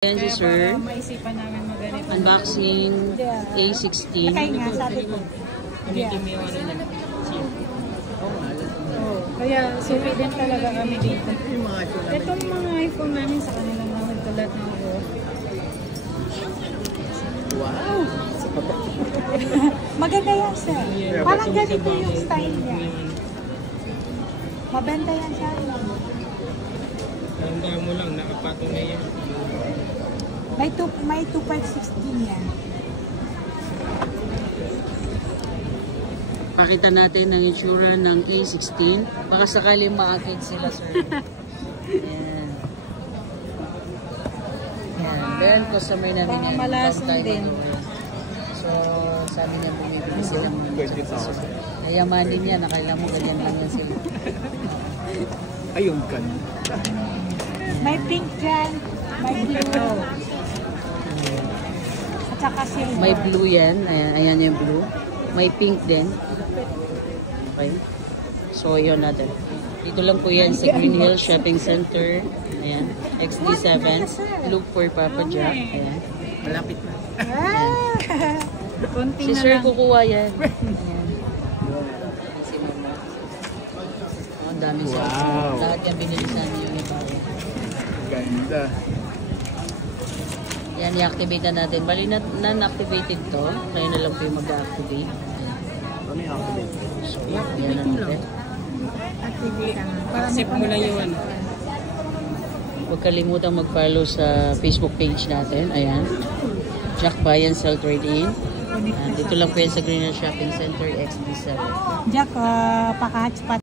Yan si Sir. Maisipan namin mag-ganito. Unboxing A16. Kaya nga, sabi ko. Kaya suwi din talaga kami dito. Itong mga iPhone namin sa kanila namin tulad ng ako. Wow! Maganda yan, sir. Parang ganito yung style niya. Mabenta yan siya. Tanda mo lang, nakapatong na yan. May 2516 yan. Pakita natin ang itsura ng A16. Baka sakali maakit sila, sir. Yan. Yan. Then, customer namin yan. Pangmalasan din. So, sabi niya bumibili sila mga nayamanin niya. Nakala mo ganyan lang yan sila. Ayun ka. May pink dyan. May blue. At saka silver. May blue yan. Ayan, ayan yung blue. May pink din. Okay. So, yun natin. Dito lang po yan sa Green Hill Shopping Center. Ayan. XD7. Look for Papa Jack. Ayan. Malapit na. Konti Si na Sir lang. kukuha yan. Ayan. Si Mama. Oh, ang dami sa Wow. lahat yan binili sa amin yung iba. Ganda. Yan, i-activate na natin. Bali, non-activated to. Kaya na lang po yung mag-activate. Ano yung activate? So, yan na natin. Accept mo lang yung ano. Huwag kalimutang mag-follow sa Facebook page natin. Ayan. Jack Buy and Sell Trade In. Dito lang po yan sa Green Hill Shopping Center, XD7. Jack, paka-hotspot.